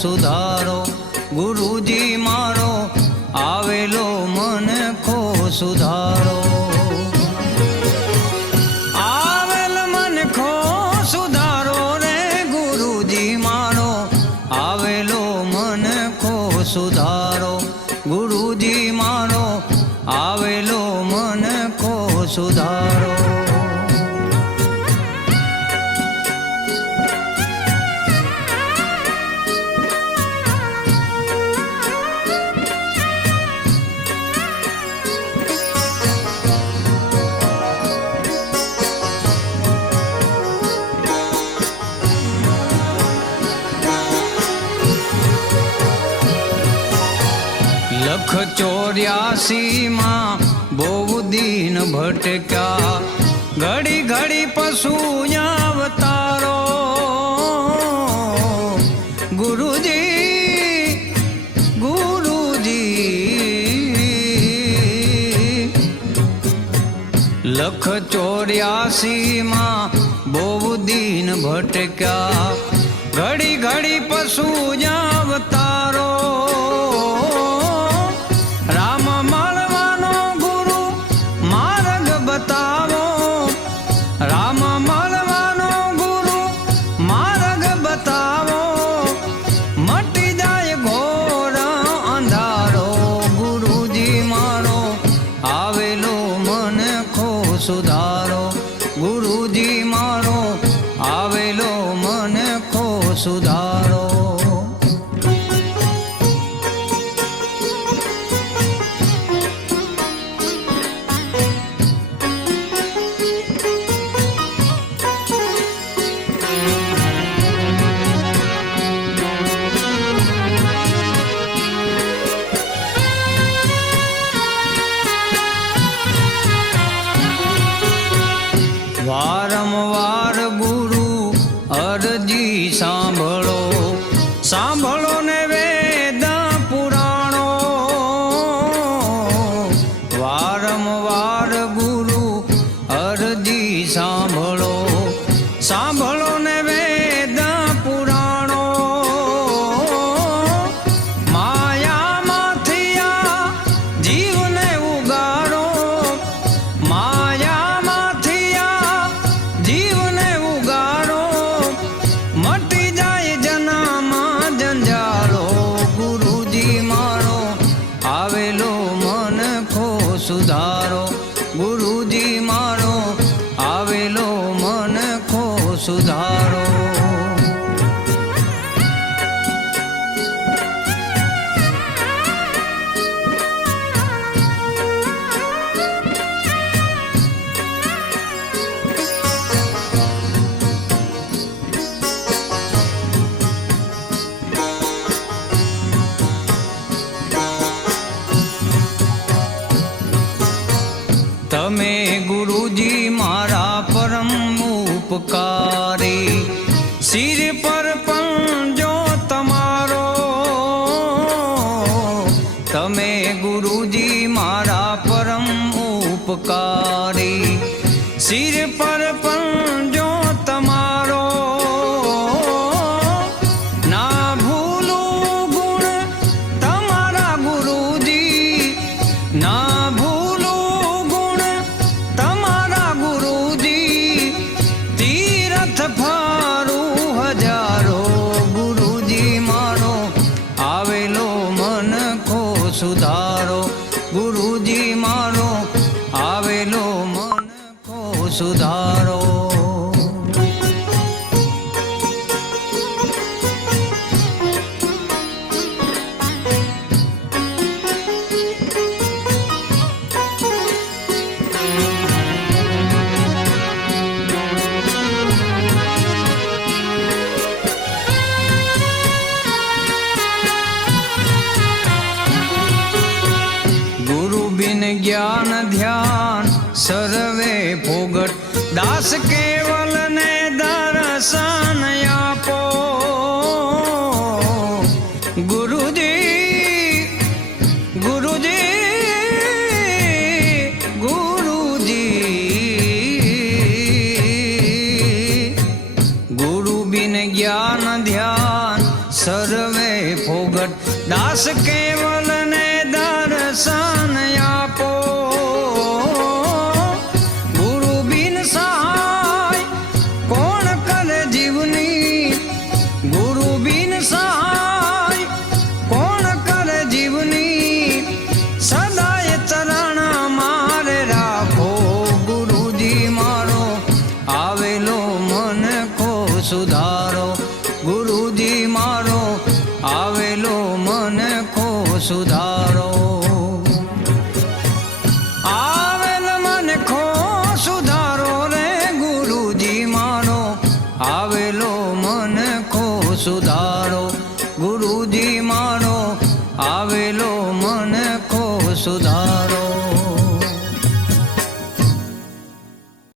સુધારો ગુરુજી મારો આવેલો મનખો સુધારો આવેલ મનખો સુધારો રે ગુરુજી મારો આવેલો મનખો સુધારો ગુરુજી મારો આવેલો મનખો સુધારો લખ 84 માં બહુ દીન ભટક્યા ઘડી ઘડી પશુ અવતારો ગુરુજી ગુરુજી લખ 84 માં બહુ દીન ભટક્યા ઘડી ઘડી પશુ અવતારો રામ મળવાનો ગુરુ માર્ગ બતાવો મટી જાય ઘોર અંધારો ગુરુજી મારો આવેલો મનખો સુધારો ગુરુજી મારો આવેલો મનખો સુધારો વારંવાર ગુરુ અરજી સાંભળો સાંભળો ને વેદ પુરાણો વારંવાર ગુરુ અરજી સાંભળો સાંભળો ને વેદ પુરાણો માયામાંથી આ જીવને ઉગારો જીવને ઉગારો મટી જાય જનામાં જંજાળો ગુરુજી મારો આવેલો મનખો સુધારો ગુરુજી મારો આવેલો મનખો સુધારો તમે ગુરુજી મારા પરમ ઉપકારી સિર પર પંજો તમારો તમે ગુરુજી મારા પરમ ઉપકારી સિર પર પંજો તમારો ના ભૂલું ગુણ તમારા ગુરુજી ના ફારું હજારો ગુરુજી મારો આવેલો મનખો સુધારો ગુરુજી મારો આવેલો મનખો સુધારો જ્ઞાન ધ્યાન સર્વે ભોગટ દાસ કેવલ ને દર્શન આપો ગુરુજી ગુરુજી ગુરુજી ગુરુ બિન જ્ઞાન ધ્યાન સર્વે ભોગટ દાસ કેવલ ને દર્શન આપો ગુરુ બિન સહાય કોણ કરે જીવની ગુરુ બિન સહાય કોણ કરે જીવની સદાય ચરણ મારે રાખો ગુરુજી મારો આવેલો મન કો સુધારો ગુરુજી મારો આવેલો મન કો સુધારો આવેલ મન કો સુધારો રે ગુરુજી મારો આવેલો મન કો સુધારો ગુરુજી મારો આવેલો મન કો સુધારો